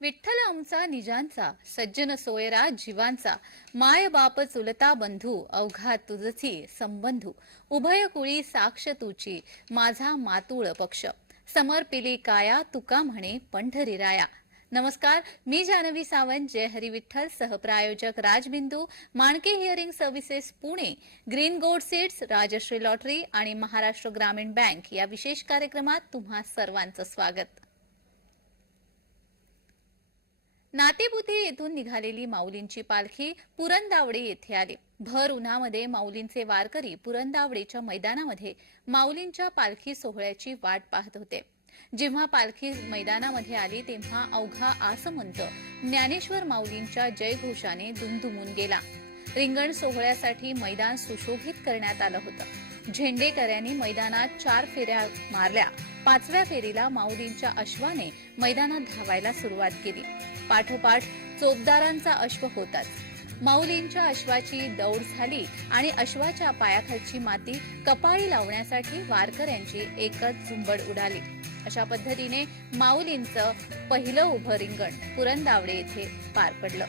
विठ्ठल आमचा निजांचा सज्जन सोयरा जीवांचा माय बाप चुलता बंधू अवघा तुझची संबंधू उभय कुळी साक्ष तुची माझा मातुळ पक्ष. समर्पिली काया तुका म्हणे पंढरी राया नमस्कार मी जानवी सावंत जय Hari Vitthal सहप्रायोजक Rajbindu Manke hearing services Pune green gold seeds Rajshri lottery आणि महाराष्ट्र ग्रामीण बँक या विशेष कार्यक्रमात तुम्हा सर्वांचं स्वागत. नातेपुते येथून निघालेली माऊलींची पालखी पुरंदावडे येथे आली. भर उन्हामध्ये माऊलींचे वारकरी पुरंदावडेच्या मैदानामध्ये माऊलींच्या पालखी सोहळ्याची वाट पाहत होते. जेव्हा पालखी मैदानामध्ये आली तेव्हा अवघा आसमंत ज्ञानेश्वर माऊलींच्या जयघोषाने दुमदुमून गेला. रिंगण सोहळ्यासाठी मैदान सुशोभित करण्यात आलं होतं. झेंडेकऱ्यांनी मैदानात चार फेऱ्या मारल्या. पाचव्या फेरीला माऊलींच्या अश्वाने मैदानात धावायला सुरुवात केली. पाठोपाठ चोपदारांचा अश्व होताच. माऊलींच्या अश्वाची दौड झाली आणि अश्वाच्या पायाखालची माती कपाळी लावण्यासाठी वारकऱ्यांची एकच झुंबड उडाली. अशा पद्धतीने माऊलींचं पहिलं उभं रिंगण पुरंदावडे येथे पार पडलं.